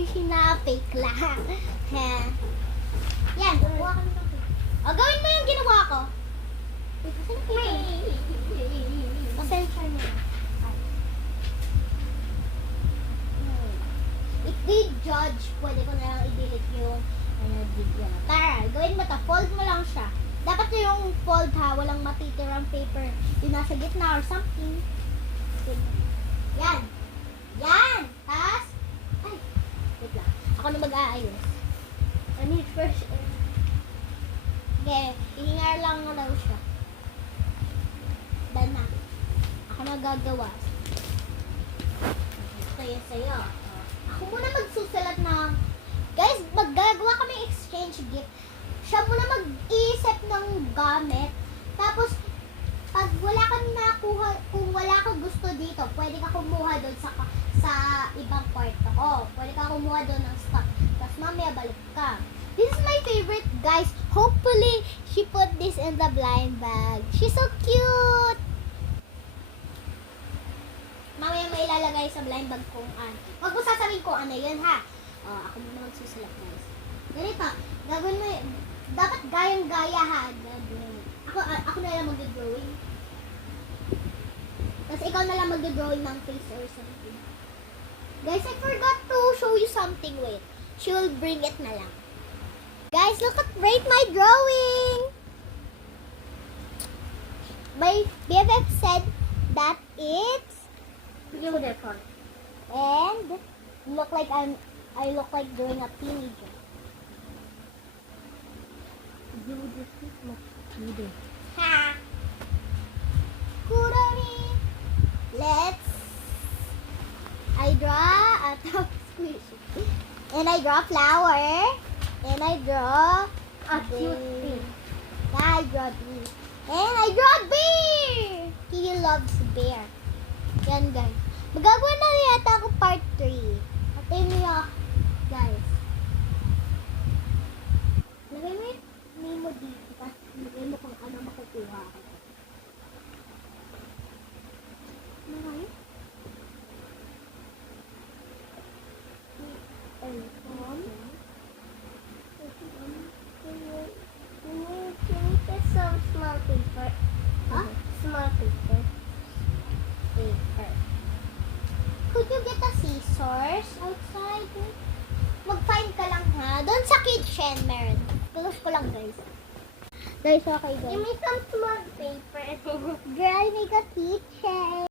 squishy na fake lang. Yan, kukuha kami ng fake. O, gawin mo yung ginawa ko. Pasensya na. If they judge, pwede ko na lang i-delete yung video na. Tara, gawin mo to. Fold mo lang siya. Dapat yung fold ha, walang matitirang paper. Yung nasa gitna or something. Yan. Yan. Tapos, ay, wait lang. Ako na mag-aayos. I need fresh air. Okay, ihingar lang mo daw siya. Dan na. Ako na gagawa. Ito yun sa'yo. Ako muna magsusulat ng, guys, maggagawa kami exchange gift. Siya muna mag-iisip ng gamit. Tapos, pag wala kang nakuha, kung wala kang gusto dito, pwede ka kumuha doon sa ibang kwarto ko. Pwede ka kumuha doon ng stock. Tapos mamaya balik ka. This is my favorite, guys. Hopefully, she put this in the blind bag. She's so cute! Mamaya may ilalagay sa blind bag kung ano. Huwag mo sasabihin ko ano yun, ha? Ako muna magsusulat, guys. Ganito, gagawin mo yun. Dapat gayang-gaya, ha? Ako na lang mag-drawing. Tapos ikaw na lang mag-drawing ng face or something. Guys, I forgot to show you something. Wait. She will bring it na lang. Guys, look at rate my drawing! My BFF said that it's beautiful. And I look like doing a teenager. Ha! Kurami! I draw a top squishy. And I draw flower. And I draw a cute bee. I draw bee. And I draw bear! He loves bear. Yan, guys. Magagawa na yata ako part 3. At niya, guys. Lagay mo yung name mo dito. Tapos lagay mo kung ano makukuha ako. Ano? Some small paper. Huh? Small paper. Could you get a scissors outside? Mag-find ka lang ha. Doon sa kitchen meron. Close ko lang, guys. Guys, okay guys. You make some small paper. Girl, make a kitchen.